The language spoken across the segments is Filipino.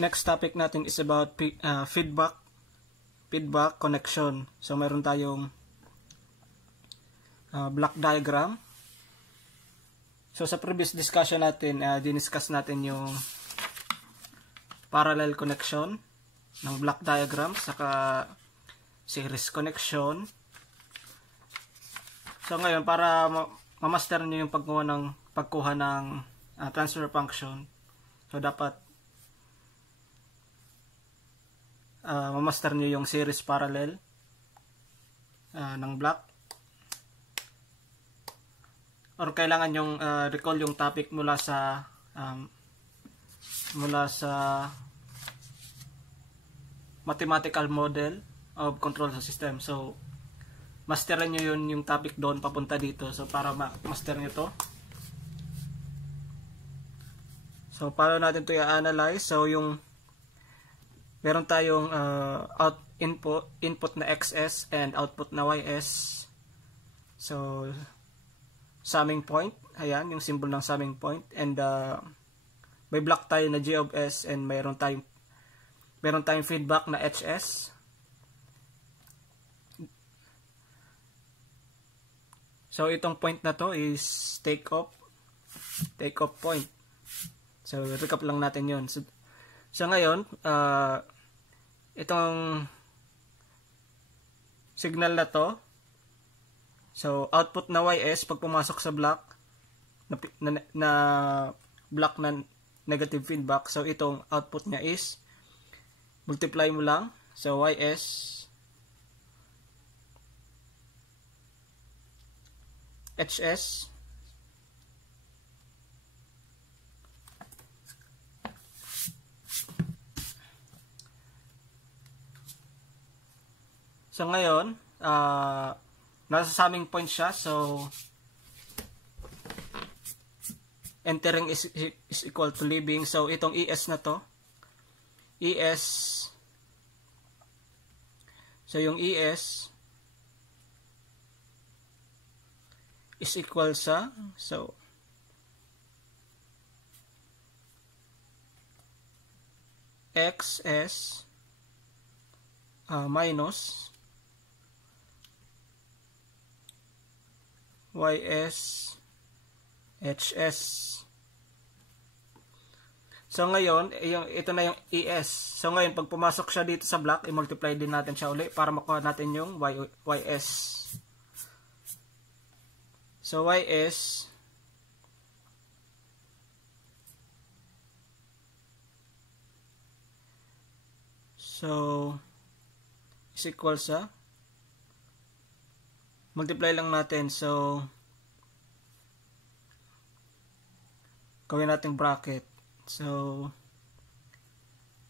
Next topic natin is about feedback connection. So mayroon tayong block diagram. So sa previous discussion natin, diniscuss natin yung parallel connection ng block diagram saka series connection. So ngayon, para ma-master niyo yung pagkuha ng transfer function, so dapat ma-master niyo yung series parallel ng block, or kailangan yung recall yung topic mula sa mathematical model of control system. So masterin nyo yun, yung topic doon papunta dito. So para master nyo to, so paano natin to i-analyze? So yung meron tayong input na xs and output na ys. So summing point, ayan yung symbol ng summing point, and may block tayo na g of s, and meron tayong feedback na hs. So itong point na to is take off point. So recap lang natin yon. So ngayon, itong signal na to, so output na ys pag pumasok sa block na block na negative feedback, so itong output niya is multiply mo lang, so ys hs so ngayon nasa summing point siya, so entering is equal to leaving. So itong es na to, so yung es is equal sa, so xs minus ys hs. So ngayon, ito na yung es. So ngayon, pag pumasok siya dito sa block, i-multiply din natin siya uli para makuha natin yung ys. So ys is equal sa, multiply lang natin, so gawin natin bracket, so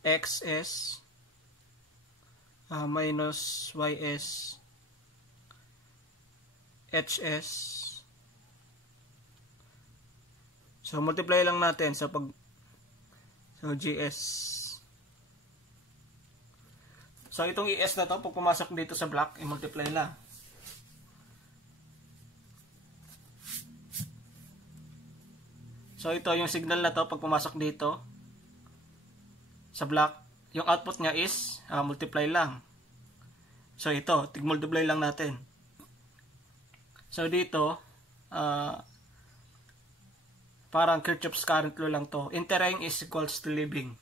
xs minus ys hs. So multiply lang natin, so gs. So itong es na to, pag pumasok dito sa block, i-multiply lang. So ito yung signal na to, pag pumasok dito sa block, yung output niya is multiply lang. So ito, tig-multiply lang natin. So dito, parang Kirchhoff's current law lang to. Entering is equals to leaving.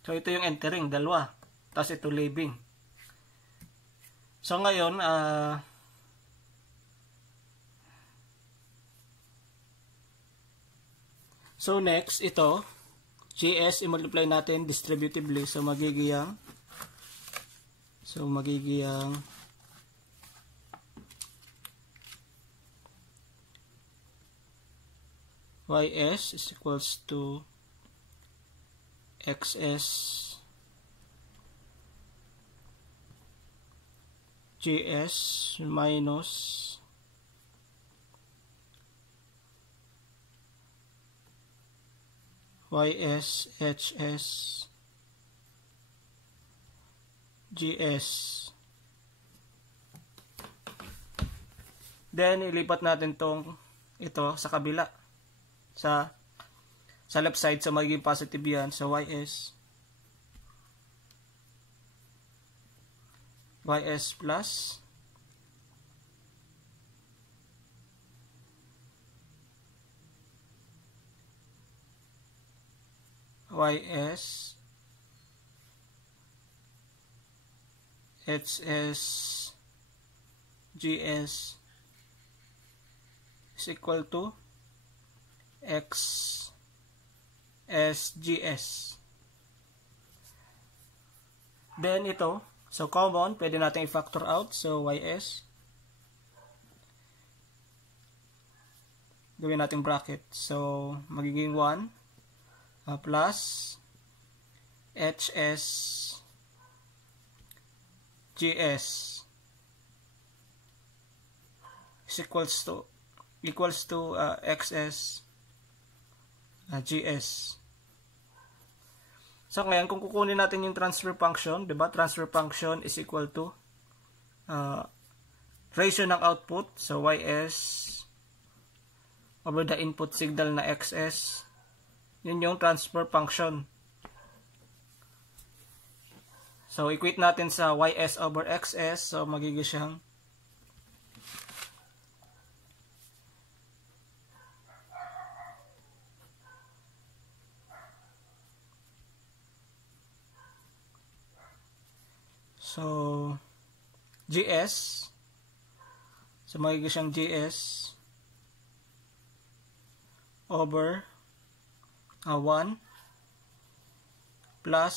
So ito yung entering, dalawa. Tapos ito leaving. So ngayon, so next, ito, gs, i-multiply natin distributively. So magiging ys is equals to xs gs minus ys hs gs. Then, ilipat natin ito sa kabila. Sa left side, so magiging positive yan. So, ys plus ys hs gs is equal to x sgs. Then ito, so common, pwede natin i-factor out. So ys, gawin natin bracket. So magiging 1 plus hs gs is equals to xs gs. So ngayon, kung kukunin natin yung transfer function, diba? Transfer function is equal to ratio ng output, so ys over the input signal na xs. Yun yung transfer function. So equate natin sa ys over xs, so magiging siyang gs, so magiging siyang gs over 1 plus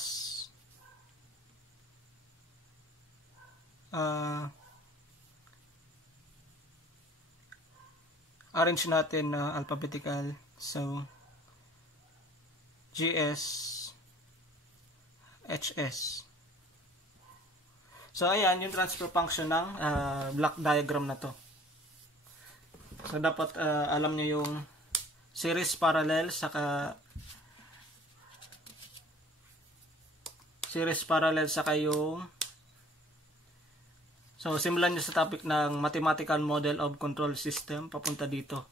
arrange natin alphabetical, so gs hs. So ayan yung transfer function ng block diagram na to. So dapat alam nyo yung series parallel saka yung, so simulan nyo sa topic ng mathematical model of control system papunta dito.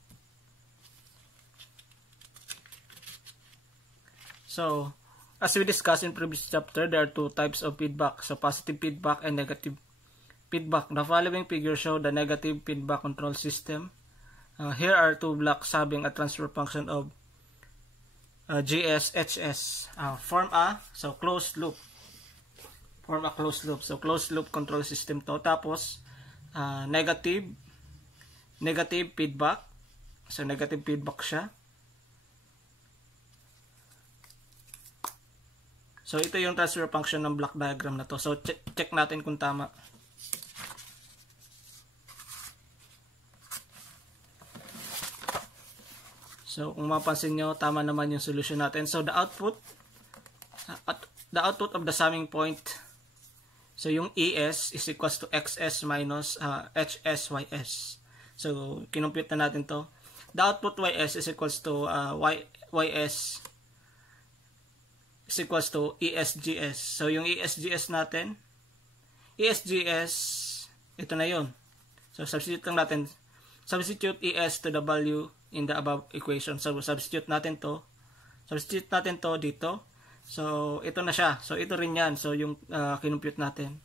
So as we discussed in previous chapter, there are two types of feedback, so positive feedback and negative feedback. The following figures show the negative feedback control system. Here are two blocks having a transfer function of gs hs. Form a closed loop. So closed loop control system to. Tapos negative feedback. So negative feedback siya. So ito yung transfer function ng block diagram na to. So check natin kung tama. So kung mapansin nyo, tama naman yung solution natin. So the output of the summing point, so yung es is equals to xs minus hsys. So kinumpute na natin to. The output ys is equals to ys is equals to esgs. So yung esgs natin, esgs, ito na yun. So substitute lang natin, substitute es to the value in the above equation. So substitute natin to dito. So ito na siya. So ito rin yan. So yung kinumpute natin.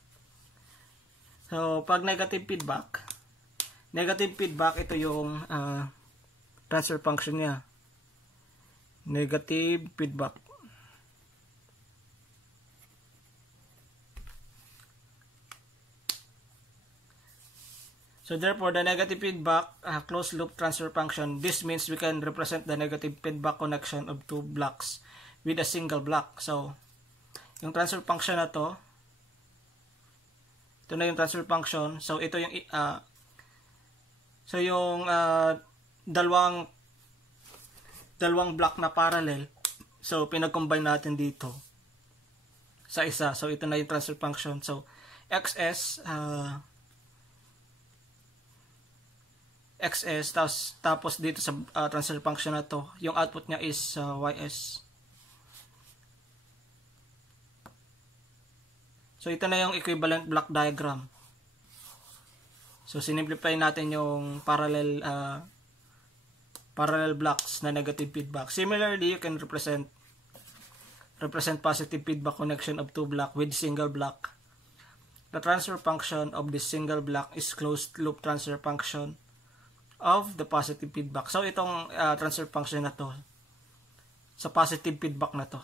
So pag negative feedback, ito yung transfer function niya. Negative feedback. So therefore, the negative feedback closed loop transfer function, this means we can represent the negative feedback connection of two blocks with a single block. So, yung transfer function na to, ito na yung transfer function. So, ito yung dalawang block na parallel. So, pinag-combine natin dito sa isa. So, ito na yung transfer function. So, xs tapos dito sa transfer function na to, yung output niya is ys. So ito na yung equivalent block diagram. So, sinimplify natin yung parallel blocks na negative feedback. Similarly, you can represent positive feedback connection of two blocks with single block. The transfer function of this single block is closed loop transfer function of the positive feedback. So, itong transfer function na to, sa positive feedback na to.